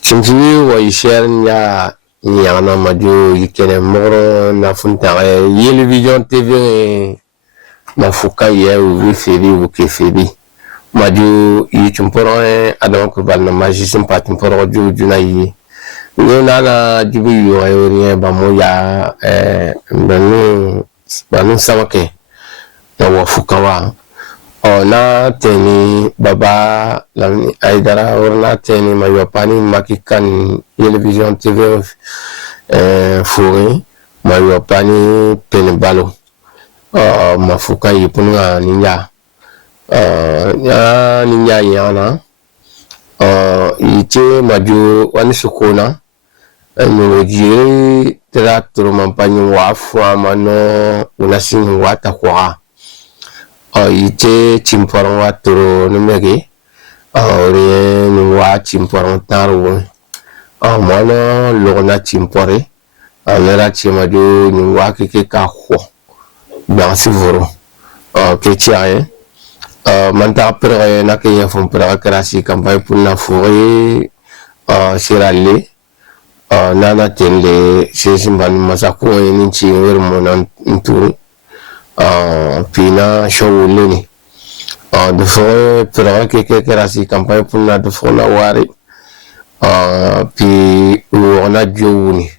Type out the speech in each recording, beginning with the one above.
Chimchimi wa ishare ya nyana maju yikene moro na funta yeli vision tv mafuka ye wi febi wu ke febi maju yi chumporo adam ko bal na maji sympathie poro ju na yi no na jubi yo ayori ba mo ya banu samake na wafuka wa na teni baba lamni aidara orna teni mayopani makikan television tv furi mayopani penibalo mafuka yipunga ninja ninja yana iche maju wani sukuna nujiri traktor mampanyi wafu amano unasin wata kwa iche chimporong waturo numege ore nuwa chimporong taru mano logna chimpore alera chimaju nuwa keke ka ho bansi voro ke chiaye manta pere na ke yefon pere krasi campagne pour na forêt sirale nana tende sesimban masako ni chi wer monan nturu pina shawuleni de fo pere ke krasi campagne pour na de fo na wari pi wona jowuni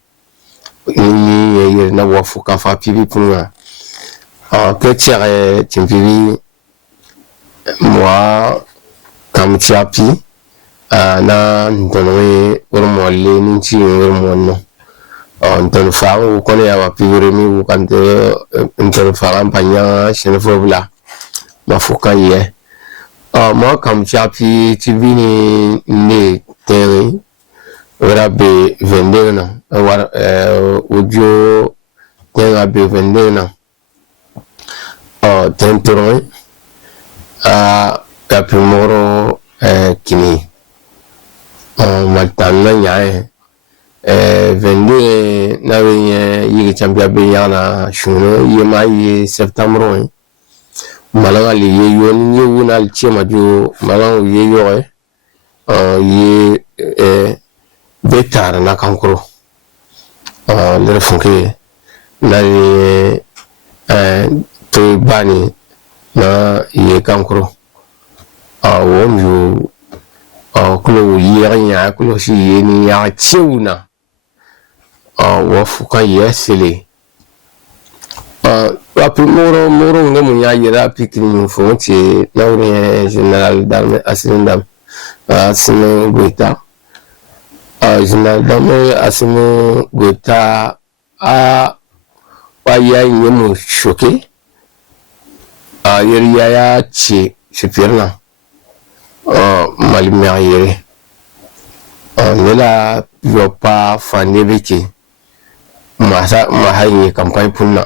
ni ye na wafu ka fa pibi pour na ke tiare timpibi moi kam tiapi na ntonwe urmole ninchi urmonno nton faaru kono ya wapigure mi ukante nton faaram panya shenefobla mafuka ye moi kam tiapi tibini ne tere ora be vendena war audio tera be vendena tentoro kapimoro kini matana nyae vende na wenye yigi chambia be yana shuno yema yi septembre malanga li yeyo ni wuna alchema jo malanga yeyo ye betar na kankro le funke na ni to bani na ye kankro wonju kulo yenya kulo shi yeni ya chiuna wafuka yesele wapi moro nge munya yera pikini fonti na uri general darme asindam asinu goita general darme asinu goita wa ya yemu shoke yeri ya chi shipirna malimia yere nela yopa fanebeke mahayi campagne punna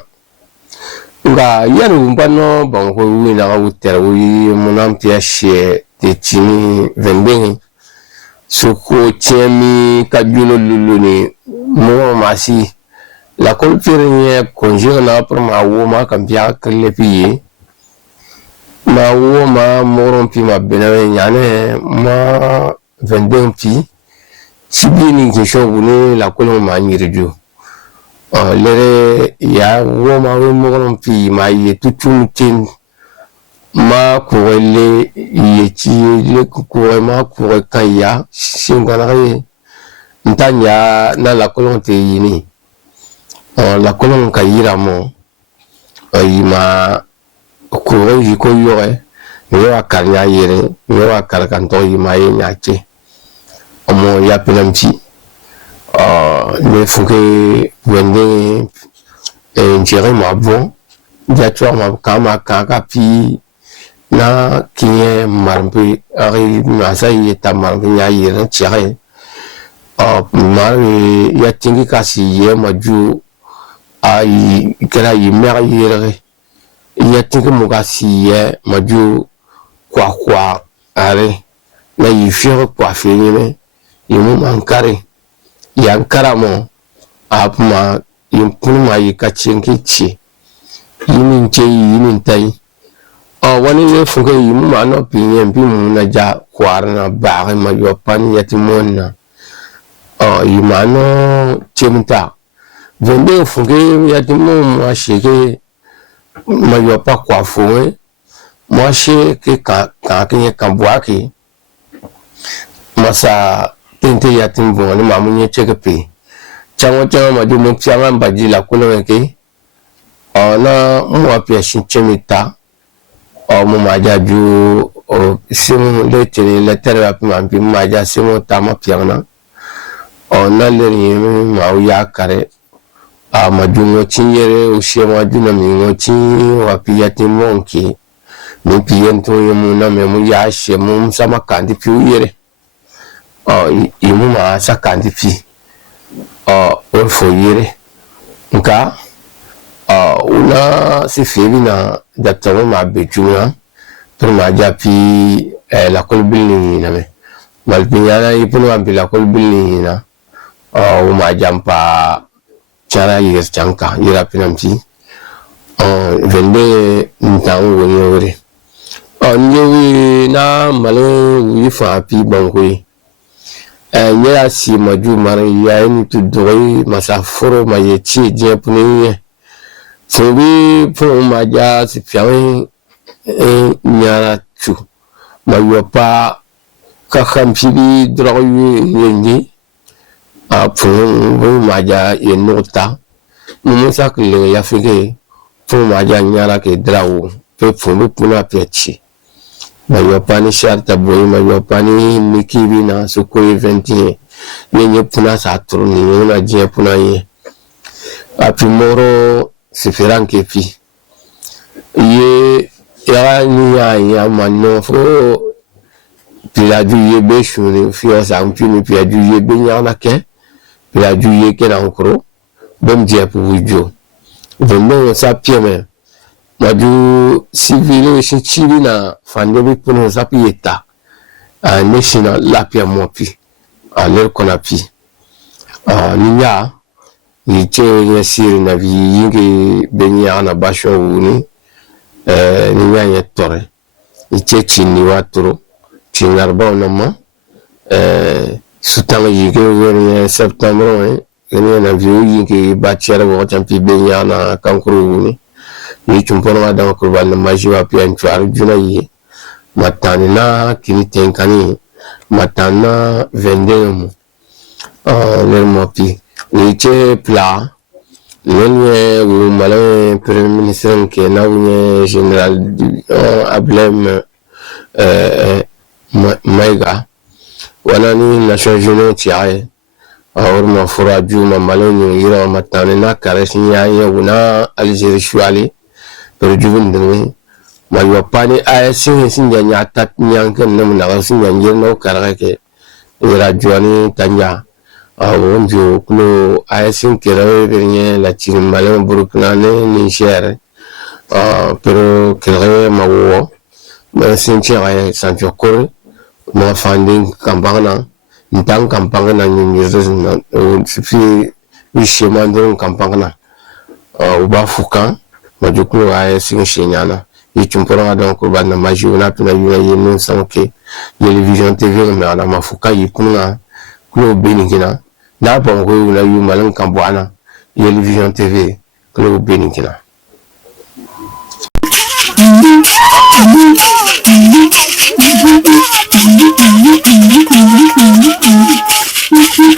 nga yaru mbano bango wina ga wutera wi munam piashe te chini vendeng suko chemi kajulo luluni mo masi la colpirnie konjira na pour ma wo ma kampia klepi ma wo ma moron pi ma benawe nyane ma vendeng pi sibini kisho wuni la kolon ma nyirijo lere ya wo ma we moron pi ma ye tutum tin ma kuwele ye chi le kuwe ma kuwe kaya shingana ye ntanya na la kolon te yini la kolon kayira mo ma kuwe yiko yore yo akarnya yere yo akarkanto yima ye nyache omo ya pelamchi le fuke wende njere mabo jatwa ma kama kaka pi na kiye marmpi ari masa ye tamarmpi ya yere chare mari ya tingi kasi ye maju ai kera yimer yere ya tingi mugasi ye maju kwa are na yifire kwa fenye yimu mankare yankara mo apma yimpunu ma yikachenke chi yini nche yini ntai wani ne funke yi mu ma no pinye bi mu na ja kwarna ba ma yo pan yatimona yi ma no chemta vende funke yatimo mo sheke ma yo pa kwa fo mo she ke ka ke kan boaki masa tente yatimbo ni ma mu nye cheke pe chango ma ju mu pyanga mbaji la kuno ke na mo apia shin chemita mo maja ju simu le tele le tere api ma bi maja simu tama piangna na le ni ma ya kare ma ju ngo chinyere o she ma ju na mi ngo chi wa pi ya ti monki mi pi ento yemu na me mu ya she mu sama kandi pi yere imu ma sa kandi pi o fo yere nka una si febi na dattawa ma bejuna pour ma japi la kolbilni na me malpinyana ipuno ambi la kolbilni na o ma jampa chara yes chanka yira pinamti vende ntangu woni ore nyewi na malo wi fa pi bangwe nyera si maju mari ya ni tu doi masaforo ma yechi je puni sebi pour maja si piawe nyara tu ma yopa ka khampibi droyu yengi pour maja yenota musa kle ya fike pour maja nyara ke drawu pe pour puna pechi ma yopa ni sharta boy ma yopa ni mikibi na sukoi 21 yenye puna sa turni na je puna ye apimoro sifiran kepi ye ya ni ya manno fo pila du ye be shuni fi sa mpini pila du ye be nyana ke pila du ye ke na nkro bom je pu wujo vendo sa pieme maju civil shi chiri na fande bi puno sa pieta national la pia mopi aller konapi ninya yiche ya siri na vi yingi benya na basho wuni ninya ya tore yiche chini waturo chinarba onama sutanga yige wene septembre na vi yingi bachara wa champi benya na kankuru wuni ni chumpona wa dawa kurban na majiwa pia nchwaru juna yi matani na kini tenkani matana vendemu lermopi niche pla nenye wu malin premier ministre ke na wu general Ablem Maiga wana ni Nations Unies tiae or ma furaju ma malin yira matane na karesin yaye wuna Algeria shwali per juvin ma yopani sin janya tat nyanken nem na sin janya no karake ira juani tanya wonjo kulo ayasin kerawe bernye la chirimale Burkina ne Niger pero kerawe mawo ma sinchira sancho kor ma funding kampana ntang kampana ni na sifi wishemando kampana uba fukan majukulo ayasin shenyana yichumpora donc bana majuna pina yuna yenu sanke television TV na mafuka yikuna kulo beningina na bongo na yu malan kambwana television TV kulo beningina